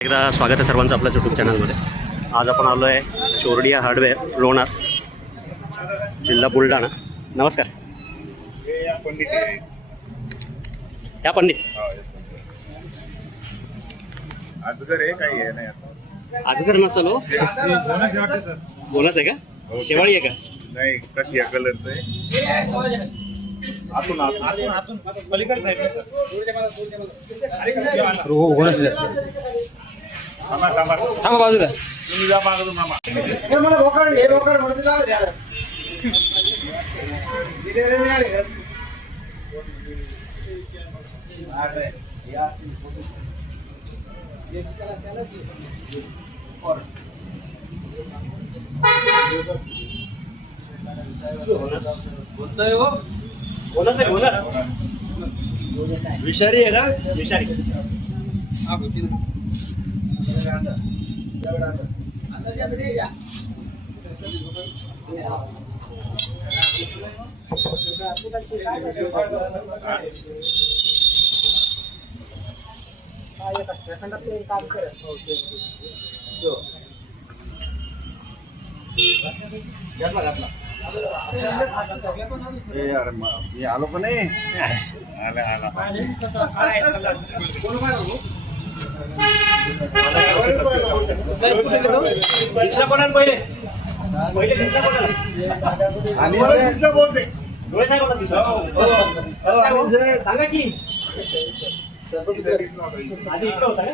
एकदा स्वागत आहे सर्वांचं आपल्या यूट्यूब चॅनलमध्ये. आज आपण आलो आहे चोरडिया हार्डवेअर लोणार, जिल्हा बुलढाणा. नमस्कार. या पंडित अजगर आहे काही आहे नाही. आजगर नसल हो, बोनस आहे का? शेवाळी आहे का? नाही, कथिया कलरचं आहे. आतून पलीकडे साईड थांबा बाजूला. तुम्ही जा मागून मामा. बोलतोय हो, बोनस आहे बोनस. विषारी आहे का? विषारी. घातला यार मी आलो का नाही? आला आला. दिसला कोणाला पहिले? पहिले दिसला कोणाला? आणि डोळे साहेब होता दिसला. सांगा की आधी इकडं होता का?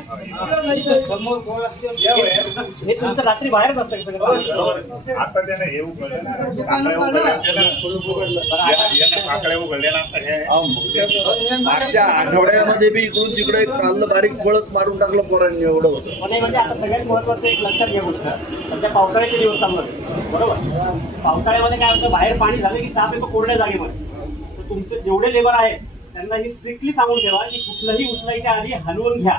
हे तुमचं रात्री बाहेरच असतं का सगळं? आता त्याने हे उघडलं ना, साखळ्या उघडल्या ना आता हे. मागच्या आठवड्यामध्ये बी इकडून तिकडे काल बारीक पळत मारून टाकलं पोरांनी, एवढं होतं. म्हणजे आता सगळ्यात महत्वाचं एक लक्षात घ्या गोष्ट, सध्या पावसाळ्याचे दिवस चालू आहेत, बरोबर? पावसाळ्यामध्ये काय होतं, बाहेर पाणी झालं की साप येतो कोरड्या जागेमध्ये. तर तुमचे जेवढे लेबर आहेत त्यांना ही स्ट्रिक्टली सांगून ठेवा की कुठलंही उचलायच्या आधी हलवून घ्या.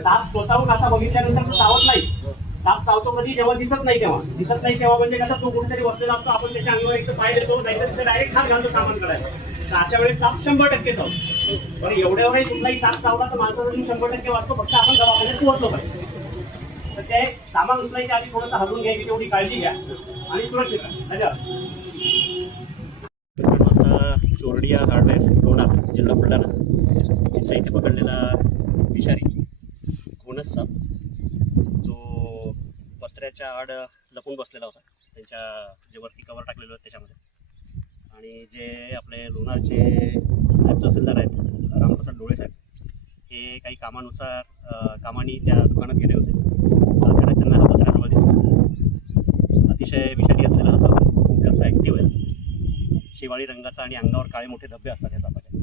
साप स्वतःहून असा बघितल्यानंतर तो चावत नाही. साप चावतो कधी, जेव्हा दिसत नाही तेव्हा म्हणजे कसं तो कुठेतरी बसलेला असतो, आपण त्याच्या अंगावर एक पाय देतो, नाहीतर तिथे डायरेक्ट हात घालतो सामान करायला. तर अशा वेळेस साप 100% चावतो. पण एवढ्यावरही कुठलाही साप चावला तर माणसाचा जीव 100% वाचतो, फक्त आपण दवाखान्यात पोहोचलो पाहिजे. तर ते सामान उचलायच्या आधी थोडंसं हलवून घ्यायची तेवढी काळजी घ्या आणि सुरक्षित राहा. धन्यवाद. चोरडिया हार्डवेअर लोणार, जिल्हा बुलढाणा यांच्या इथे पकडलेला विषारी घोणस साप, जो पत्र्याच्या आड लपून बसलेला होता त्यांच्या जे वरती कवर टाकलेलं होतं त्याच्यामध्ये. आणि जे आपले लोणारचे नायब तहसीलदार आहेत रामप्रसाद डोळे साहेब, हे काही कामानी त्या दुकानात गेले होते. त्याच्यात त्यांना हा पत्र्याजवळ दिसला. अतिशय विषारी असलेला हा साप, खूप जास्त ॲक्टिव्ह आहे. शेवाळी रंगाचा आणि अंगावर काळे मोठे धब्बे असतात या सापाचे.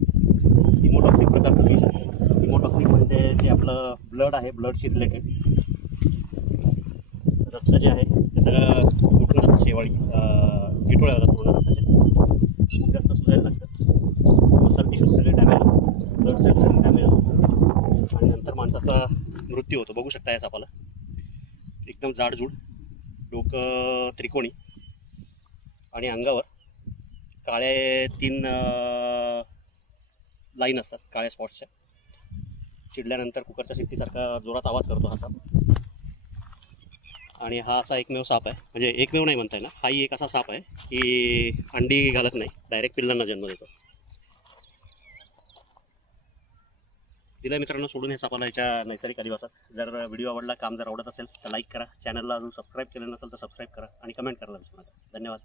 हिमोटॉक्सिक प्रकारचं विष असतं. हिमोटॉक्सिक म्हणजे जे आपलं ब्लड आहे, ब्लडशी रिलेटेड रक्त जे आहे ते सगळं उठून जातं. शेवाळी गिटोळ्या होतात पूर्ण रक्ताचे, खूप जास्त सुजायला लागतं. मसल टिश्यूज सगळे डॅमेज होतात, ब्लड सेल्स सगळे डॅमेज होतात आणि नंतर माणसाचा मृत्यू होतो. बघू शकता या सापाला, एकदम जाडजूड, डोकं त्रिकोणी आणि अंगावर काळे 3 लाईन असतात काळ्या स्पॉट्सच्या. चिडल्यानंतर कुकरच्या शिट्टीसारखा जोरात आवाज करतो हा साप. आणि हा असा एकमेव साप आहे, म्हणजे एकमेव नाही म्हणता येणार, हाही एक असा साप आहे की अंडी घालत नाही, डायरेक्ट पिल्लांना जन्म देतो. दिला मित्रांनो सोडून हे सापाला याच्या नैसर्गिक अधिवासात. जर व्हिडिओ आवडला, काम जर आवडत असेल तर लाईक करा, चॅनलला अजून सबस्क्राईब केलं नसेल तर सबस्क्राईब करा आणि कमेंट करायला विसरू नका. धन्यवाद.